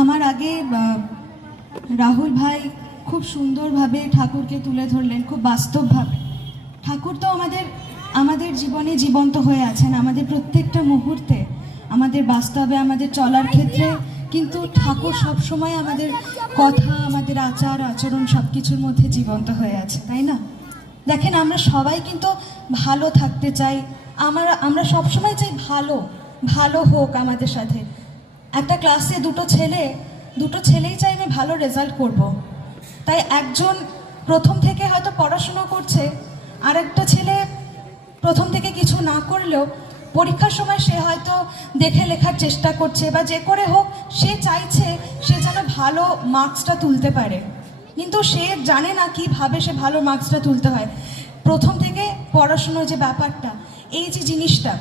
আমার আগে রাহুল ভাই খুব সুন্দরভাবে ঠাকুরকে তুলে ধরলেন, খুব বাস্তবভাবে। ঠাকুর তো আমাদের আমাদের জীবনে জীবন্ত হয়ে আছেন, আমাদের প্রত্যেকটা মুহূর্তে, আমাদের বাস্তবে, আমাদের চলার ক্ষেত্রে, কিন্তু ঠাকুর সবসময় আমাদের কথা, আমাদের আচার, আচরণ সব কিছুর মধ্যে জীবন্ত হয়ে আছে, তাই না? দেখেন, আমরা সবাই কিন্তু ভালো থাকতে চাই, আমরা আমরা সবসময় চাই ভালো ভালো হোক আমাদের সাথে। একটা ক্লাসে দুটো ছেলে, দুটো ছেলেই চাই আমি ভালো রেজাল্ট করব। তাই একজন প্রথম থেকে হয়তো পড়াশুনো করছে আর একটা ছেলে প্রথম থেকে কিছু না করলেও পরীক্ষার সময় সে হয়তো দেখে লেখার চেষ্টা করছে বা যে করে হোক, সে চাইছে সে যেন ভালো মার্কসটা তুলতে পারে। কিন্তু সে জানে না কীভাবে সে ভালো মার্কসটা তুলতে হয়। প্রথম থেকে পড়াশুনোর যে ব্যাপারটা, এই যে জিনিসটা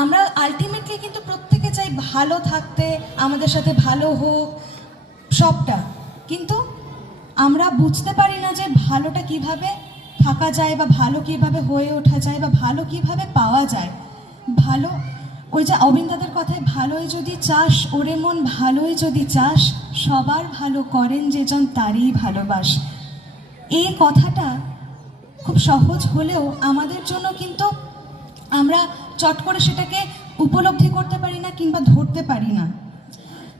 আমরা আলটিমেটলি কিন্তু প্রত্যেকে চাই ভালো থাকতে, আমাদের সাথে ভালো হোক, সবটা। কিন্তু আমরা বুঝতে পারি না যে ভালোটা কীভাবে থাকা যায় বা ভালো কীভাবে হয়ে ওঠা যায় বা ভালো কীভাবে পাওয়া যায়। ভালো, ওই যে অবিন্দাদের কথায়, ভালোই যদি চাস ওরে মন, ভালোই যদি চাস, সবার ভালো করেন যেজন তারই ভালোবাস। এই কথাটা খুব সহজ হলেও আমাদের জন্য কিন্তু আমরা চট করে সেটাকে উপলব্ধি করতে পারি না কিংবা ধরতে পারি না।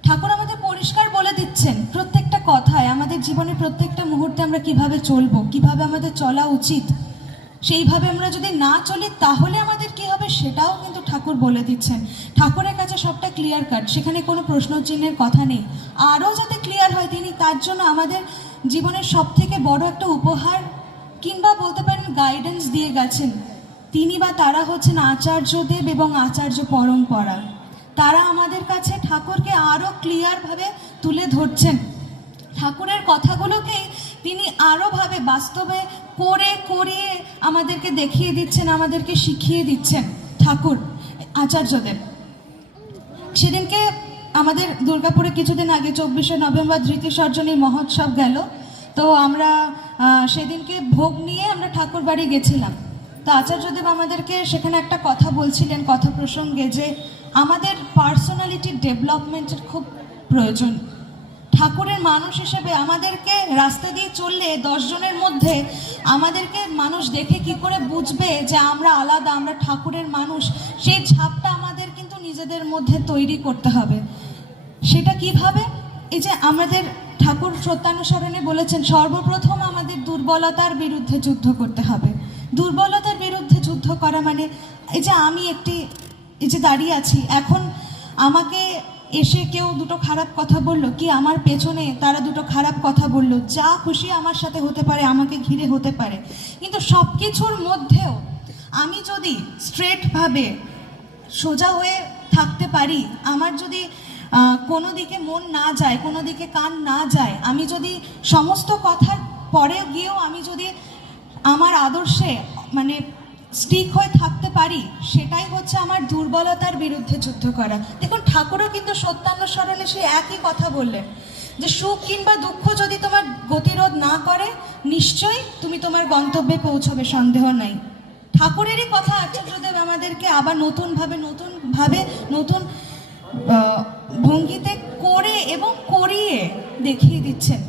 ঠাকুর আমাদের পরিষ্কার বলে দিচ্ছেন প্রত্যেকটা কথায়, আমাদের জীবনের প্রত্যেকটা মুহূর্তে আমরা কীভাবে চলবো, কীভাবে আমাদের চলা উচিত, সেইভাবে আমরা যদি না চলি তাহলে আমাদের কি হবে সেটাও কিন্তু ঠাকুর বলে দিচ্ছেন। ঠাকুরের কাছে সবটা ক্লিয়ার কাট সেখানে কোনো প্রশ্ন চিহ্নের কথা নেই। আরও যাতে ক্লিয়ার হয় তিনি তার জন্য আমাদের জীবনের সব থেকে বড় একটা উপহার কিংবা বলতে পারেন গাইডেন্স দিয়ে গেছেন। তিনি বা তারা হচ্ছেন আচার্যদেব এবং আচার্য পরম্পরা। তারা আমাদের কাছে ঠাকুরকে আরও ক্লিয়ারভাবে তুলে ধরছেন। ঠাকুরের কথাগুলোকে তিনি আরোভাবে বাস্তবে করে, করিয়ে আমাদেরকে দেখিয়ে দিচ্ছেন, আমাদেরকে শিখিয়ে দিচ্ছেন ঠাকুর আচার্যদেব সেদিনকে আমাদের দুর্গাপুরে কিছুদিন আগে চব্বিশে নভেম্বর ধৃতি সর্জনী মহোৎসব গেল। তো আমরা সেদিনকে ভোগ নিয়ে আমরা ঠাকুর বাড়ি গেছিলাম। তো আচার্যদেব আমাদেরকে সেখানে একটা কথা বলছিলেন, কথা প্রসঙ্গে যে আমাদের পার্সোনালিটি ডেভেলপমেন্টের খুব প্রয়োজন। ঠাকুরের মানুষ হিসেবে আমাদেরকে রাস্তা দিয়ে চললে দশজনের মধ্যে আমাদেরকে মানুষ দেখে কি করে বুঝবে যে আমরা আলাদা, আমরা ঠাকুরের মানুষ? সেই ছাপটা আমাদের কিন্তু নিজেদের মধ্যে তৈরি করতে হবে। সেটা কীভাবে? এই যে আমাদের ঠাকুর সত্যানুসরণে বলেছেন, সর্বপ্রথম আমাদের দুর্বলতার বিরুদ্ধে যুদ্ধ করতে হবে। দুর্বলতার বিরুদ্ধে যুদ্ধ করা মানে এই যে আমি একটি, এই যে দাঁড়িয়ে আছি, এখন আমাকে এসে কেউ দুটো খারাপ কথা বলল কি আমার পেছনে তারা দুটো খারাপ কথা বলল? যা খুশি আমার সাথে হতে পারে, আমাকে ঘিরে হতে পারে। কিন্তু সব কিছুর মধ্যেও আমি যদি স্ট্রেটভাবে সোজা হয়ে থাকতে পারি, আমার যদি কোনো দিকে মন না যায়, কোনো দিকে কান না যায়, আমি যদি সমস্ত কথার পরে গিয়েও আমি যদি আমার আদর্শে মানে স্টিক হয়ে থাকতে পারি, সেটাই হচ্ছে আমার দুর্বলতার বিরুদ্ধে যুদ্ধ করা। দেখুন, ঠাকুরও কিন্তু সত্যানুসরণে সে একই কথা বললেন, যে সুখ কিংবা দুঃখ যদি তোমার গতিরোধ না করে, নিশ্চয়ই তুমি তোমার গন্তব্যে পৌঁছবে, সন্দেহ নাই। ঠাকুরেরই কথা আচার্যদেব আমাদেরকে আবার নতুনভাবে নতুনভাবে, নতুন ভঙ্গিতে করে এবং করিয়ে দেখিয়ে দিচ্ছেন।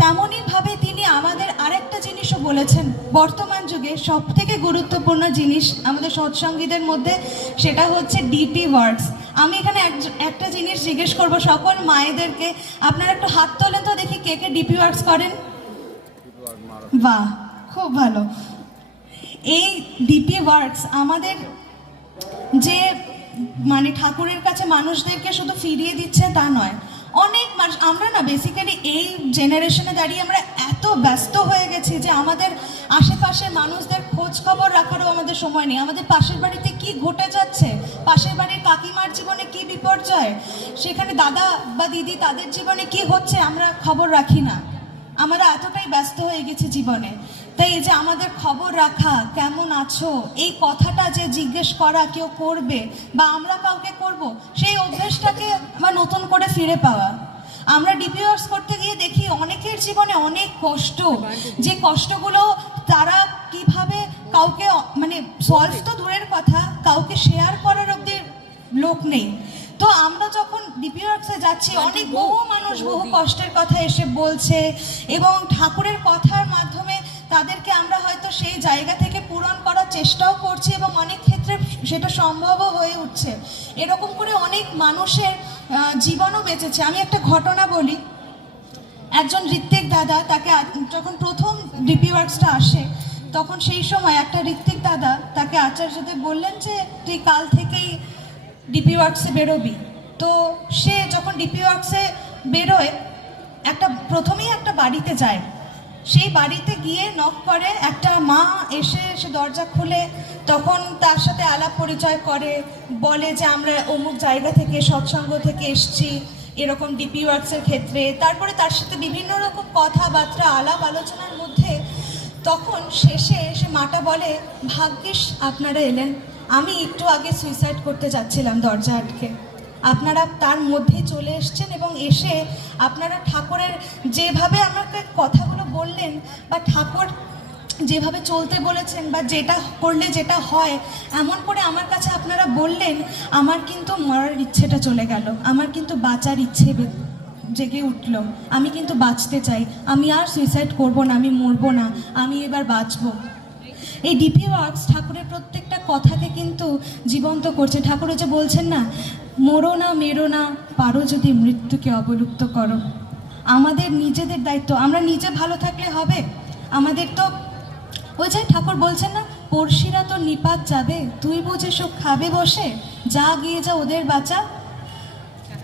তেমনইভাবে তিনি আমাদের আরেকটা জিনিসও বলেছেন, বর্তমান যুগে সব থেকে গুরুত্বপূর্ণ জিনিস আমাদের সৎসঙ্গীদের মধ্যে সেটা হচ্ছে ডিপি ওয়ার্ডস আমি এখানে এক- একটা জিনিস জিজ্ঞেস করব সকল মায়েদেরকে, আপনারা একটু হাত তোলেন তো দেখি কে কে ডিপি ওয়ার্ডস করেন। বাহ, খুব ভালো। এই ডিপি ওয়ার্কস আমাদের যে মানে ঠাকুরের কাছে মানুষদেরকে শুধু ফিরিয়ে দিচ্ছে তা নয় অনেক মানুষ, আমরা না বেসিক্যালি এই জেনারেশনে দাঁড়িয়ে আমরা এত ব্যস্ত হয়ে গেছি যে আমাদের আশেপাশের মানুষদের খোঁজ খবর রাখারও আমাদের সময় নেই। আমাদের পাশের বাড়িতে কি ঘটে যাচ্ছে? পাশের বাড়ির কাকিমার জীবনে কি বিপর্যয়? সেখানে দাদা বা দিদি তাদের জীবনে কি হচ্ছে আমরা খবর রাখি না। আমরা এতটাই ব্যস্ত হয়ে গেছি জীবনে। তাই এই যে আমাদের খবর রাখা কেমন আছো? এই কথাটা যে জিজ্ঞেস করা কেউ করবে বা আমরা কাউকে করব সেই অভ্যেসটাকে আবার নতুন করে ফিরে পাওয়া। আমরা ডিপিওয়ার্স করতে গিয়ে দেখি অনেকের জীবনে অনেক কষ্ট। যে কষ্টগুলো তারা কীভাবে কাউকে মানে সলভ তো দূরের কথা কাউকে শেয়ার করার অব্দি লোক নেই। তো আমরা যখন ডিপি ওয়ার্কসে যাচ্ছি অনেক বহু মানুষ বহু কষ্টের কথা এসে বলছে এবং ঠাকুরের কথার মাধ্যমে তাদেরকে আমরা হয়তো সেই জায়গা থেকে পূরণ করার চেষ্টাও করছি এবং অনেক ক্ষেত্রে সেটা সম্ভবও হয়ে উঠছে। এরকম করে অনেক মানুষের জীবনও বেঁচেছে। আমি একটা ঘটনা বলি। একজন ঋত্বিক দাদা, তাকে যখন প্রথম ডিপি ওয়ার্কসটা আসে, তখন সেই সময় একটা ঋত্বিক দাদা তাকে আচার্যদেব বললেন যে, তুই কাল থেকেই ডিপি ওয়ার্কসে বেরোবি। তো সে যখন ডিপি ওয়ার্কসে বেরোয়, একটা, প্রথমেই একটা বাড়িতে যায়। সেই বাড়িতে গিয়ে নক করে, একটা মা এসে সে দরজা খুলে, তখন তার সাথে আলাপ পরিচয় করে, বলে যে আমরা অমুক জায়গা থেকে, সৎসঙ্গ থেকে এসছি, এরকম ডিপি ওয়ার্কসের ক্ষেত্রে। তারপরে তার সাথে বিভিন্ন রকম কথাবার্তা, আলাপ আলোচনার মধ্যে, তখন শেষে সে মাটা বলে, ভাগ্যিস, আপনারা এলেন। আমি একটু আগে সুইসাইড করতে যাচ্ছিলাম দরজা আটকে। আপনারা তার মধ্যেই চলে এসছেন এবং এসে আপনারা ঠাকুরের যেভাবে আমাকে কথাগুলো বললেন বা ঠাকুর যেভাবে চলতে বলেছেন বা যেটা করলে যেটা হয়, এমন করে আমার কাছে আপনারা বললেন, আমার কিন্তু মরার ইচ্ছেটা চলে গেল, আমার কিন্তু বাঁচার ইচ্ছে জেগে উঠল, আমি কিন্তু বাঁচতে চাই, আমি আর সুইসাইড করব না, আমি মরবো না, আমি এবার বাঁচবো। এই ডিপি ওয়ার্কস ঠাকুরের প্রত্যেকটা কথাকে কিন্তু জীবন্ত করছে। ঠাকুর যে বলছেন না, মরো না, মেরো না, পারো যদি মৃত্যুকে অবলুপ্ত করো। আমাদের নিজেদের দায়িত্ব। আমরা নিজে ভালো থাকলে হবে, আমাদের তো ওই যে ঠাকুর বলছেন না, পড়শিরা তো নিপাত যাবে, তুই বুঝে সব খাবে বসে, যা গিয়ে যা ওদের বাঁচা,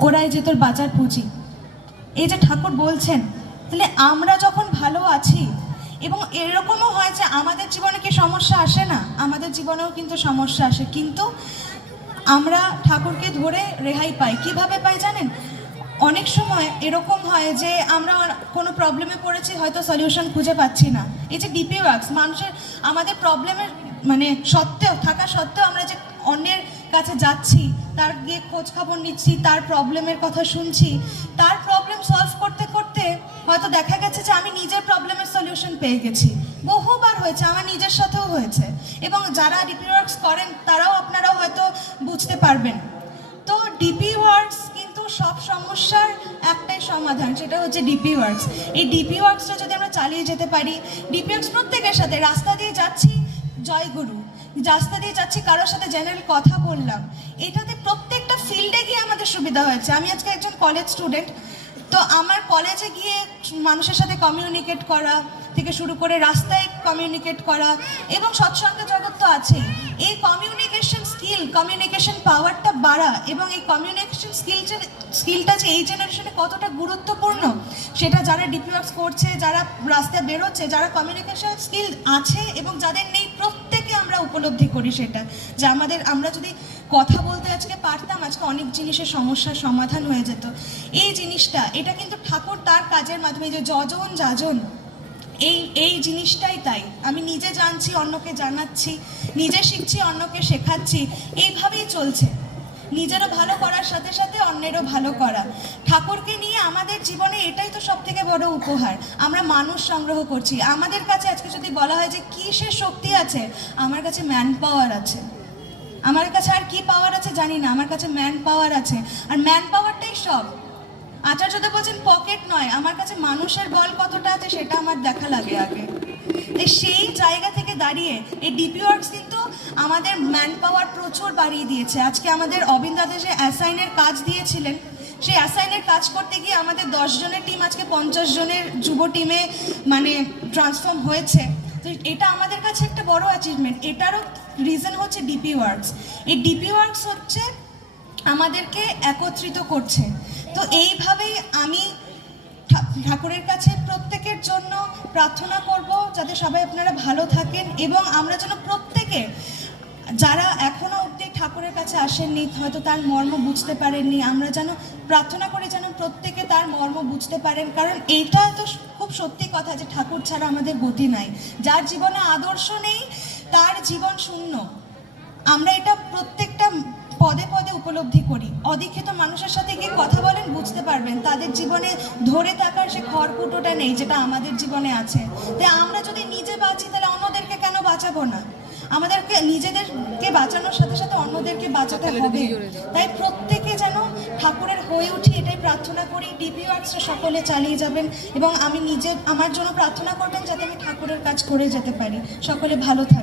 ওরাই যে তোর বাঁচার পুঁজি। এই যে ঠাকুর বলছেন, তাহলে আমরা যখন ভালো আছি এবং এরকমও হয় যে আমাদের জীবনে কি সমস্যা আসে না? আমাদের জীবনেও কিন্তু সমস্যা আসে। কিন্তু আমরা ঠাকুরকে ধরে রেহাই পাই। কীভাবে পাই জানেন? অনেক সময় এরকম হয় যে আমরা কোনো প্রবলেমে পড়েছি, হয়তো সলিউশন খুঁজে পাচ্ছি না। এই যে ডিপি ওয়ার্কস মানুষের, আমাদের প্রবলেমের মানে সত্ত্বেও, থাকা সত্ত্বেও আমরা যে অন্যের কাছে যাচ্ছি, তার গিয়ে খোঁজ খবর নিচ্ছি, তার প্রবলেমের কথা শুনছি, তার প্রবলেম সলভ করতে করতে হয়তো দেখা গেছে যে আমি নিজের প্রবলেমের সলিউশন পেয়ে গেছি। বহুবার হয়েছে, আমার নিজের সাথেও হয়েছে। এবং যারা ডিপি ওয়ার্কস করেন, তারাও আপনারাও হয়তো বুঝতে পারবেন। তো ডিপি ওয়ার্কস কিন্তু সব সমস্যার একটাই সমাধান, সেটা হচ্ছে ডিপি ওয়ার্কস এই ডিপি ওয়ার্কসটা যদি আমরা চালিয়ে যেতে পারি ডিপি ওয়ার্কস প্রত্যেকের সাথে, রাস্তা দিয়ে যাচ্ছি, জয়গুরু। রাস্তা দিয়ে যাচ্ছি, কারোর সাথে জেনারেল কথা বললাম। এটাতে প্রত্যেকটা ফিল্ডে গিয়ে আমাদের সুবিধা হয়েছে। আমি আজকে একজন কলেজ স্টুডেন্ট তো আমার কলেজে গিয়ে মানুষের সাথে কমিউনিকেট করা থেকে শুরু করে রাস্তায় কমিউনিকেট করা এবং সৎসঙ্গ জগৎ তো আছেই। এই কমিউনিকেশন স্কিল কমিউনিকেশন পাওয়ারটা বাড়া এবং এই কমিউনিকেশন স্কিল স্কিলটা যে এই জেনারেশনে কতটা গুরুত্বপূর্ণ, সেটা যারা ডিপিওয়ার্কস করছে, যারা রাস্তায় বেরোচ্ছে, যারা কমিউনিকেশন স্কিল আছে এবং যাদের নেই, প্রত্যেকে আমরা উপলব্ধি করি সেটা। যে আমাদের, আমরা যদি কথা বলতে আজকে পারতাম, আজকে অনেক জিনিসের সমস্যার সমাধান হয়ে যেত। এই জিনিসটা, এটা কিন্তু ঠাকুর তার কাজের মাধ্যমে যে যজন যাজন, এই এই জিনিসটাই তাই। আমি নিজে জানছি, অন্যকে জানাচ্ছি, নিজে শিখছি, অন্যকে শেখাচ্ছি, এইভাবেই চলছে। নিজেরও ভালো করার সাথে সাথে অন্যেরও ভালো করা। ঠাকুরকে নিয়ে আমাদের জীবনে এটাই তো সব থেকে বড় উপহার। আমরা মানুষ সংগ্রহ করছি। আমাদের কাছে আজকে যদি বলা হয় যে কী সে শক্তি আছে, আমার কাছে ম্যান পাওয়ার আছে। আমার কাছে আর কি পাওয়ার আছে জানি না। আমার কাছে ম্যান পাওয়ার আছে। আর ম্যান পাওয়ারটাই সব। আচার্যদেব বলছেন, পকেট নয়, আমার কাছে মানুষের বল কতটা আছে সেটা আমার দেখা লাগে আগে। সেই জায়গা থেকে দাঁড়িয়ে এই ডিপি ওয়ার্কস কিন্তু আমাদের ম্যান পাওয়ার প্রচুর বাড়িয়ে দিয়েছে। আজকে আমাদের অবিন্দাদে যে অ্যাসাইনের কাজ দিয়েছিলেন, সেই অ্যাসাইনের কাজ করতে গিয়ে আমাদের দশ জনের টিম আজকে পঞ্চাশ জনের যুব টিমে মানে ট্রান্সফর্ম হয়েছে। তো এটা আমাদের কাছে একটা বড় অ্যাচিভমেন্ট এটারও রিজন হচ্ছে ডিপি ওয়ার্কস এই ডিপি ওয়ার্কস হচ্ছে আমাদেরকে একত্রিত করছে। তো এইভাবেই আমি ঠাকুরের কাছে প্রত্যেকের জন্য প্রার্থনা করব যাতে সবাই আপনারা ভালো থাকেন এবং আমরা যেন প্রত্যেকে, যারা এখনও অবধি ঠাকুরের কাছে আসেননি, হয়তো তার মর্ম বুঝতে পারেননি, আমরা যেন প্রার্থনা করে যেন প্রত্যেকে তার মর্ম বুঝতে পারেন। কারণ এটা তো খুব সত্যি কথা যে ঠাকুর ছাড়া আমাদের গতি নাই। যার জীবনে আদর্শ নেই, তার জীবন শূন্য। আমরা এটা প্রত্যেকটা পদে পদে উপলব্ধি করি। অদীক্ষিত মানুষের সাথে গিয়ে কথা বলেন বুঝতে পারবেন তাদের জীবনে ধরে থাকার সে খড়কুটোটা নেই যেটা আমাদের জীবনে আছে। তাই আমরা যদি নিজে বাঁচি তাহলে অন্যদেরকে কেন বাঁচাবো না? আমাদেরকে নিজেদেরকে বাঁচানোর সাথে সাথে অন্যদেরকে বাঁচাতে হবে। তাই প্রত্যেকে যেন ঠাকুরের হয়ে উঠি এটাই প্রার্থনা করি। ডিপি ওয়ার্কসটা সকলে চালিয়ে যাবেন এবং আমি নিজে আমার জন্য প্রার্থনা করবেন যাতে আমি ঠাকুরের কাজ করে যেতে পারি। সকলে ভালো গুরু।